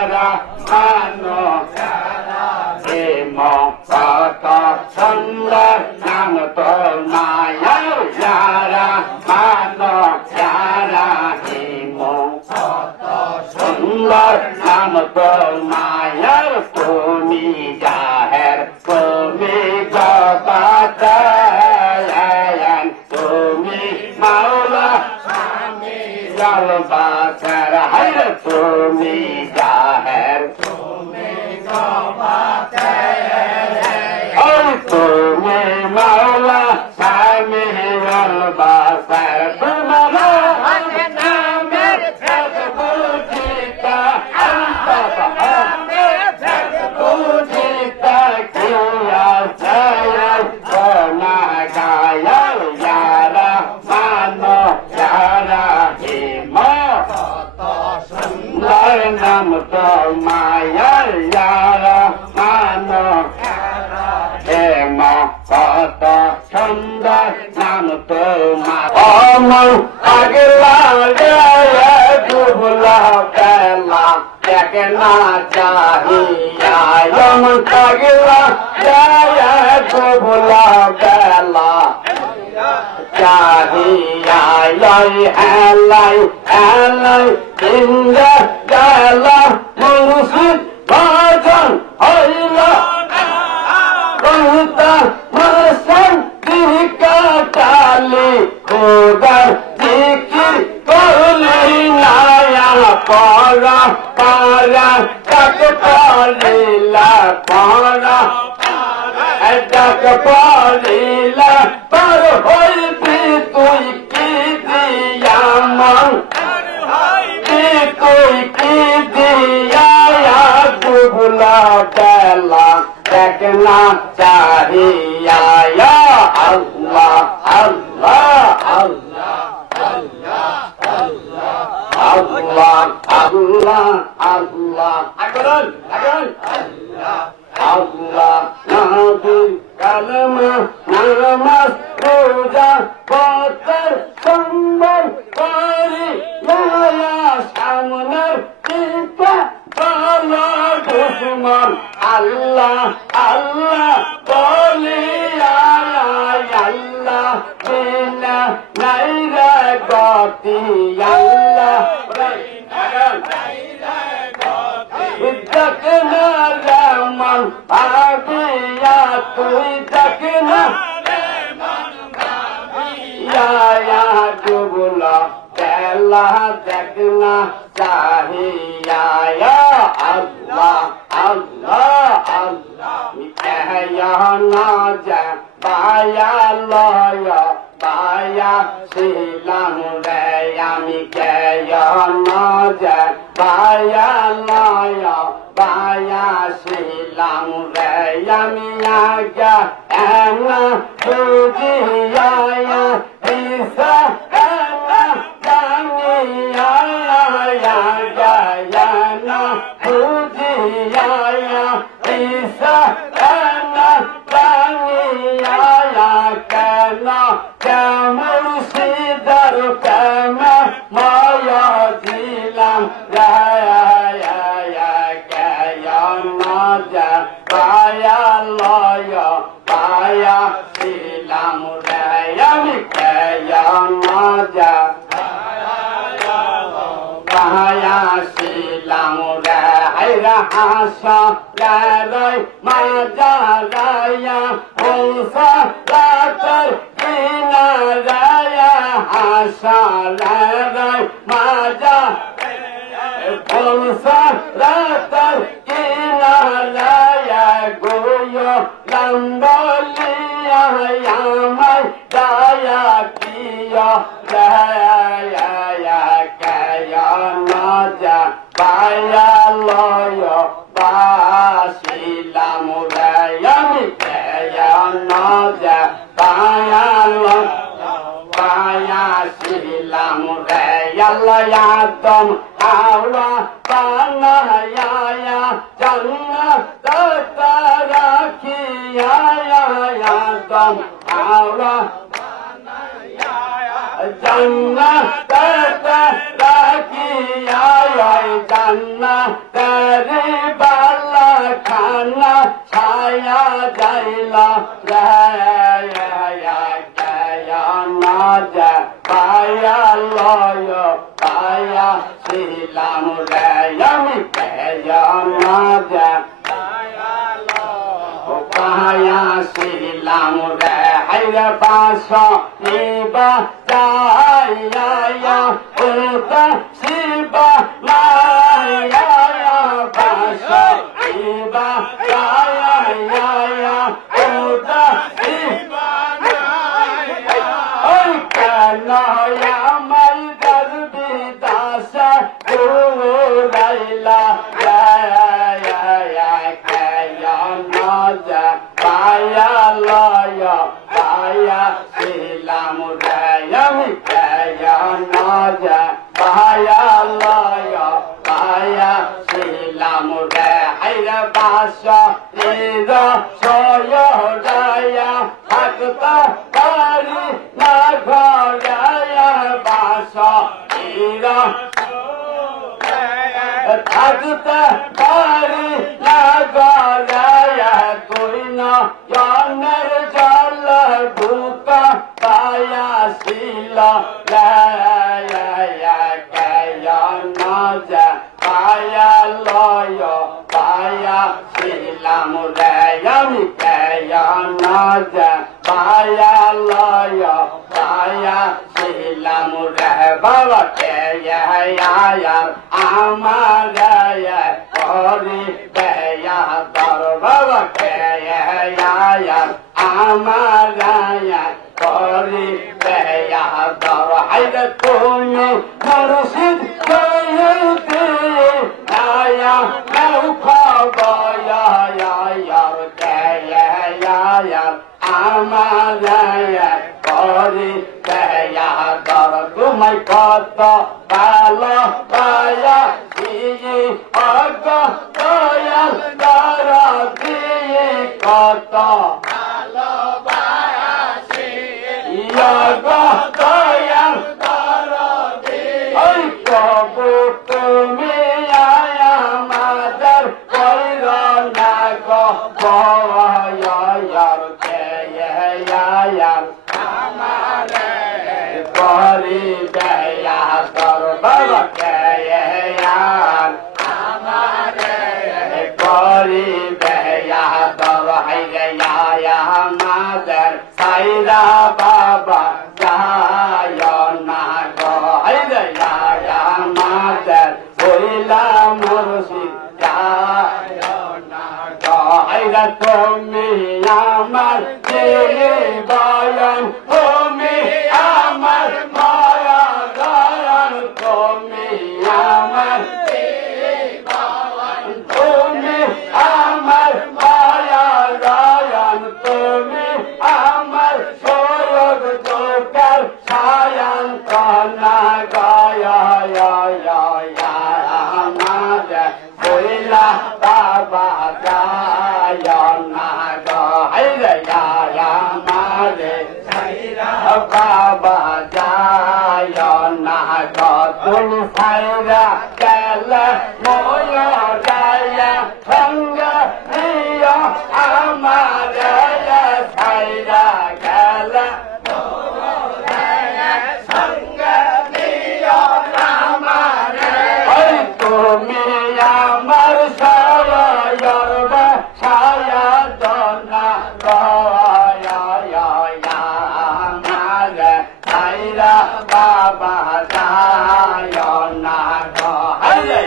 মানো কত সুন্দর নাম তো মায়া যারা মানো যারা কত সুন্দর নাম তো মায়া তুমি জাহের তুমি জগতের তুমি মাওলা জলবাসের হায় তুমি জাহের তুমি তুমি মাওলা স্বামী জলবাসের তোমার নামের বুঝিতা বুঝিতা কিয়া জয় সোনা গায়া যারা মানো যারা হিম সুন্দর নাম তো মায়া যারা মানো হেম কত সুন্দর নাম তো আমার আগলা ডুবলা পেলা দেখে না চাহিয়া আমার আগলা ডুবলা পেলা চাহিয়া এলাই এলাই ইন্দ্র গেলা মুর্শিদ ভজন হইল মরসন কাটালি খোদার জিকির করলি নায়া পরা পারা ডাক পড়িলা পরা ডাক পড়িলা পর হইবি তুই কি দিয়া মন তুই কি দিয়া ডুবলা পেলা দেখনা চাহিয়া আল্লাহ আল্লাহ আল্লাহ আল্লাহ আল্লাহ আল্লাহ আগরন আগরন আল্লাহ নবী কালমা নামাজ রোজা পথের সম্বল করি লায়া সামনের চিন্তা বলো দুশ্মন আল্লাহ আল্লাহ বলি আল্লাহ বিনা নাই রে গতি আল্লাহ দেখনা রহমান ভাবিয়া তুই দেখনা ডুবলা পেলা দেখনা চাহিয়া আল্লাহ আল্লাহ আল্লাহ না যা বায়া লয় বায়া শিলাম রে আমি না যা বায়া লয় বায়া শিলাম রে আমি আগা এমনা বুঝিয়া দিশা এমনা জানিয়া গায়না বুঝিয়া দিশা এমনা জানিয়া কেন কেমন সিদার কেন মায়া দিলাম পায়া লয় পায়া ছিলাম রে আমি পায়া ছিলাম রে হাইরা হাসা রে মাজা রায়া হংসা রাতর কিনা রায়া হাসা রে মাজা হংসা রাতর কিনা রায়া গোয় লম্বলিয়া আমায় দায়া কিয়া রায়া কায়া না যা পায়া লয় বাসিলাম রে আমি কায়া না যা পায়া লয় পায়া শিলাম রে আল্লাহ আদম হাওয়া বানায়া জান্নাত রাখিয়া আদম হাওয়া জান্নাত রাখিয়া জান্নাত রে বালা খানা ছায়া যাইলা না যা পায়া লয় পায়া ছিলাম রে আমি না যা পায়া ছিলাম রে হাইরে বাস নিবা যাইয়া ওটা শিবা মায়া বাস নিবা যাইয়া ওটা শিবা ওই কেন আমার গর্বি দাস কুরাইলা পায়া লয় পায়া ছিলাম রে আমি পায়া লয় পায়া ছিলাম রে হাইরে বাস নির সয় রায়া থাকতে পারি না ঘরায়া বাস নির থাকতে পারি না ঘরায়া তুই না জনের জল বুকা পায়া ছিল পায়া লয় পায়া ছিলাম রে আমি পায়া লয় পায়া ছিলাম রে বাবা আমার করি বেয়া দর বাবা আমার করি বেয়া দর হাইরে তুমি মুর্শিদ কইতে আয়া নাও খাবায়া আমার করি বেয়া দর তুমি কত ভালো পায়া দিয়ে অগ দয়াল দর দিয়ে কত ভালো পায়া অগ দয়াল দর দিয়ে ওই কবু তুমি আয়া মাদার কইর না গো বয়ার আমারে করি দয়া কর বাবা আমারে করি দয়া কর হাইরে আমাদের সাইরা বাবা যায় না গো হাইরে আমাদের বইলা মুর্শিদ যায় না গো হাইরে তুমি আমার বয়ান তুমি আমার মায়া গায়ন তুমি আমার তুমি আমার মায়া গায়ন তুমি আমার সৈয়দ জোকার সায়ন কনা গায়া আমার বইলা বাবা যায় না গো হাইরে আমারে বাবা যায় না গো তুমি সাইরা গেলে মোয়া যায় সঙ্গ নিয় আমারে সাইরা গেলে সঙ্গ নিয় আমারে ওই তুমি আমার সায়র ছায়া দনা বাবা যায় না গো হাইরে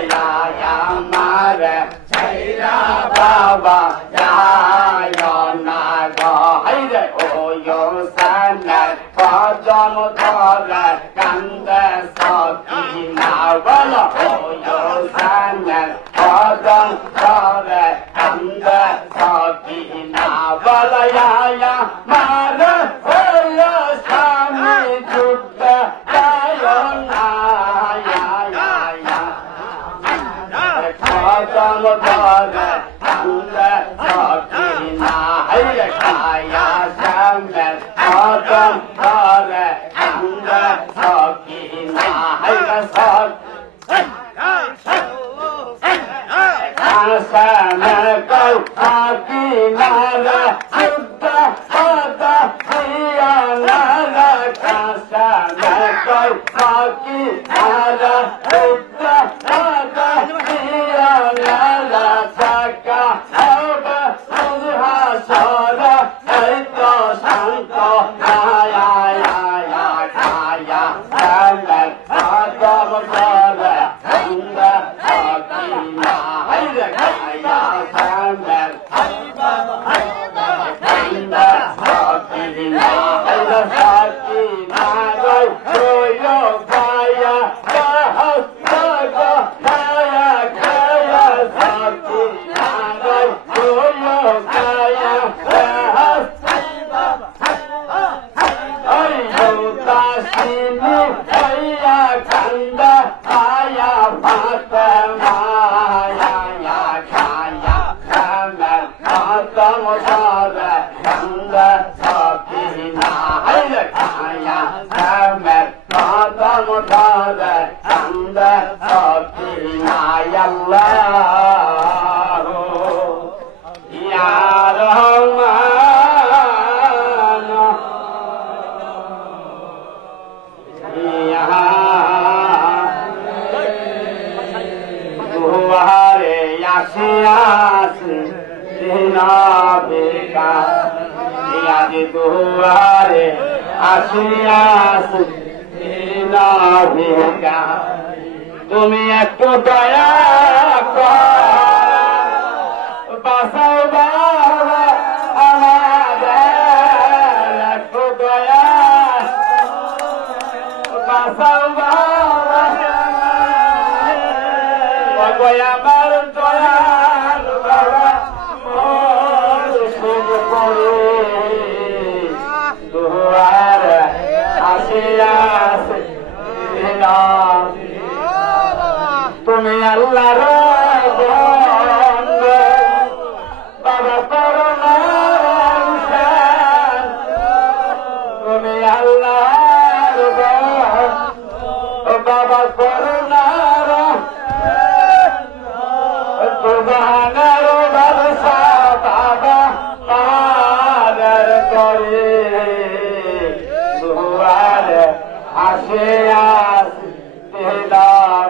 আমারে বাবা যায় না গো হাইরে ও সানার কদম ধরে কান্দে সকিনা বলো ও সানার কদম ধরে কান্দে সকিনা বলো মারে স্বামী যুদ্ধ কদম ধরে কান্দে সকিনা হাইরে সামনে কদম ধরে কান্দে সকিনা হাইরে حسنك حكينا لك هذا خيانا لك حسنك حكينا لك هذا خيانا لك هذا خذها صلاة ايتا سانتا يا سامر هذا مصالح عند حكينا هيدك يا سامر عند حكينا هيدا حكينا رويو كايا كهستاكا كايا كايا سكينا رويو كايا كهستاكا أيو تاسيني هيا كندا هيا فاطمة يا كايا كمل فاطمة صادة كندا سكينة هيدا كايا كمل فاطمة صادة كندا سكينة يا الله يا رحمن দুয়ারে আসিয়াছি নবিকা আজি দুয়ারে আসিয়াছি নবিকা তুমি একটু দয়া কর বাঁচাও বাবা আমাদের একটু দয়া বাঁচাও বাবা আমার দয়াল বাবা মুর্শিদ করে দুয়ার আসিয়াছে তুমি আল্লাহর বন্দে বাবা করুণার শান তুমি আল্লাহর বন্দে বাবা করুণার সুবহানার বাদশা বাবা পার করে দুয়ারে আসিয়াছে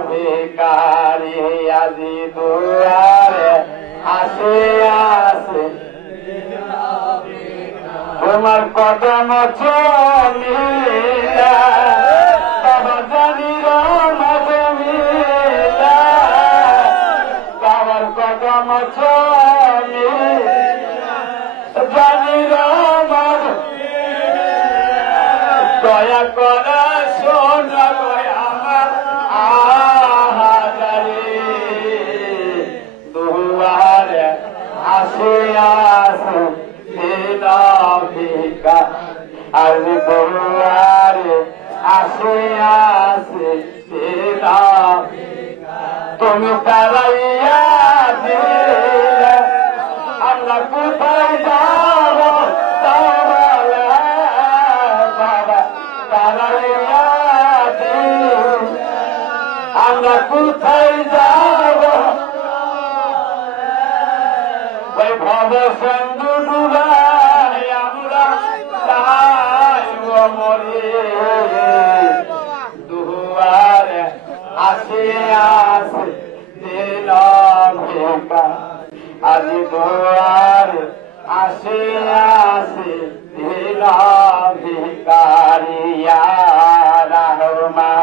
ভিখারি আজি দুয়ারে আসিয়াছে তোমার কদম চলিলা বাবা জানি রমিলা বাবার কদম চলি জানি রমর দয়া করে শোন আমার আহারে দুয়ারে আসিয়াছে ভিকা আজ দুয়ারে আসিয়াছে তুমি তারাইয়া দিলে আমরা কোথায় যাব বাবা তারাইয়া দিলে আমরা কোথায় যাব ওই ভব সিন্ধু ডুবাই আমরা যাইব মরে দুয়ারে আসিয়াছে ভিকা আজি দুয়ারে আসিয়াছে ভিকারিয়া রহমা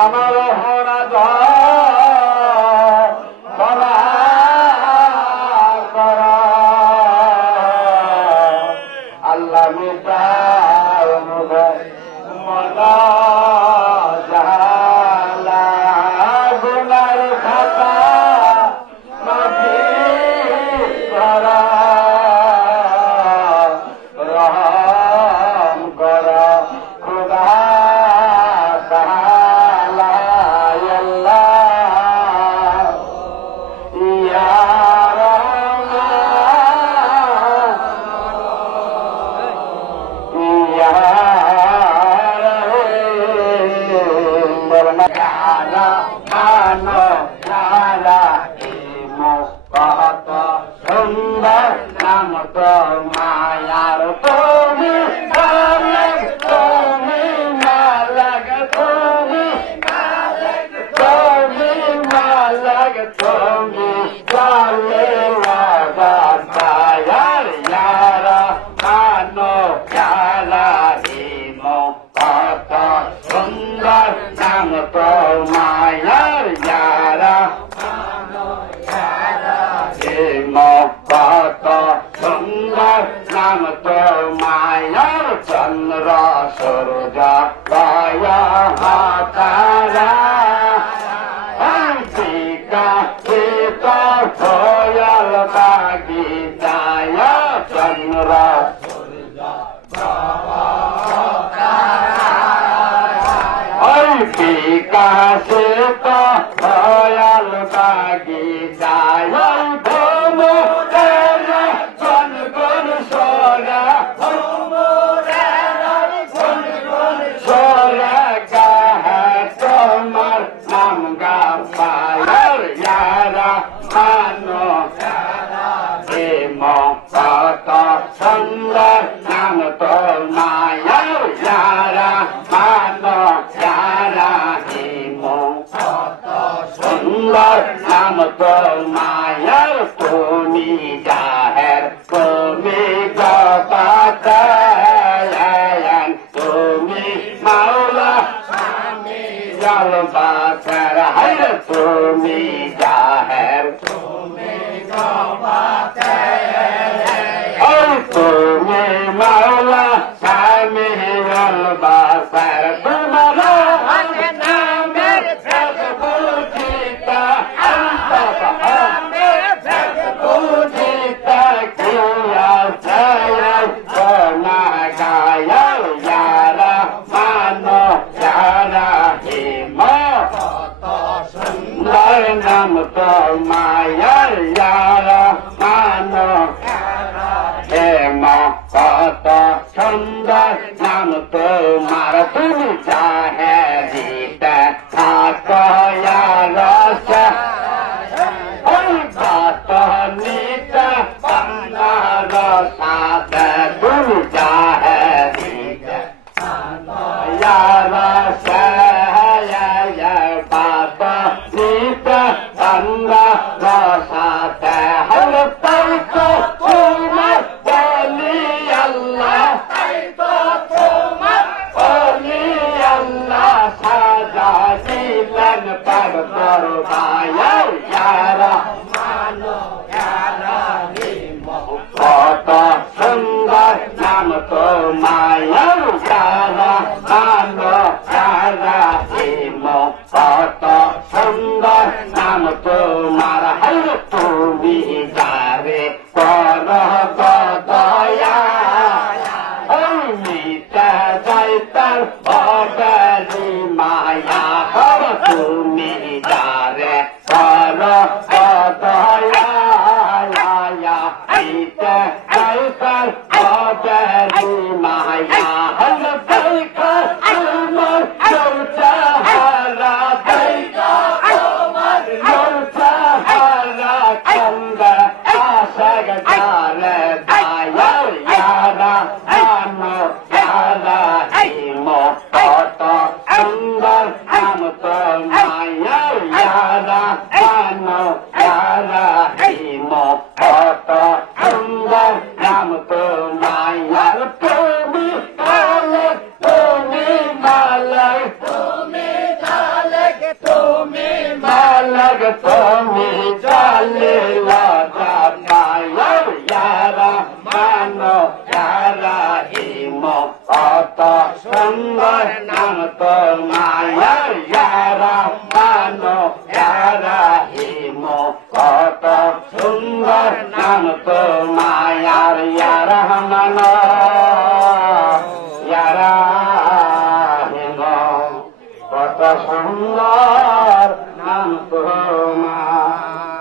আমার হরা আল্লাহ মিটার মনা যারা মানো যারা ইমো কত সুন্দর নাম তো মায়ার তুমি মালিক তুমি মালিক তুমি তুমি মালিক তুমি চলে লাগাতার যারা মানো যারা ইমো কত সুন্দর নাম তো মায়ার যারা কত সুন্দর নাম তো মায়ার চন্দ্র সূর্য দয়া তারা অন্তিকা সীতা ভয়াল বাগিচায় চন্দ্র বিকাশিত ভয়াল বাগিচায় গুনগুন সোরা সোরা গাহে তোমার নাম গা পায়ার যারা মানো এমো কত সুন্দর নাম তো মায়ার যারা মানো যারা এমো কত সুন্দর নাম তো মায়ার তুমি জাহের তুমি গবাতায়ান তুমি মাওলা জলবাতার হায় তুমি জাহের তুমি মাওলা স্বামী জলবাতার তোমার নামের বুঝিতা বুঝিতা কিয়া সায়াল সোনা গায়াল যারা মানো যারা হিমো কত সুন্দর নাম তো মায়ার যারা মানো হেমো কত সুন্দর নাম তোমার তুমি চাহে দিতে থাকয়া রস ওই কত নিতে পান্নার সাথে তুমি চাহে দিতে রস কত নিতে পান্নার সাথে হল তাই তো তোমার বলি আল্লাহ সাজা দিলেন পর দরবায়ার যারা মানো যারা কত সুন্দর নাম তো মায়ার যারা মানো যারা হিমো কত সুন্দর নাম তোমার হল তুমি যারে কর দয়া যাইতার বদলি মায়া কর তুমি যারে কর দয়া যাইতার বদলি মায়া হল দেখা তোমার চৌচাহারা দেখা তোমার চৌচাহারা চন্দ আশাগ জালে দায়ার ইয়ারা মানো যারা হিমো কত সুন্দর নাম তো মায়ার যারা মানো যারা হিমো কত সুন্দর নাম তো মায়ার তুমি মালিক তুমি মালিক তুমি মালিক তুমি মালিক তুমি চলে লাগা মায়ার যারা মানো যারা হিমো কত সুন্দর নাম তো মায়ার যারা মানো যারা হিমো কত সুন্দর নাম তো মায়ার যারা মানো যারা হিমো কত সুন্দর নাম তো মা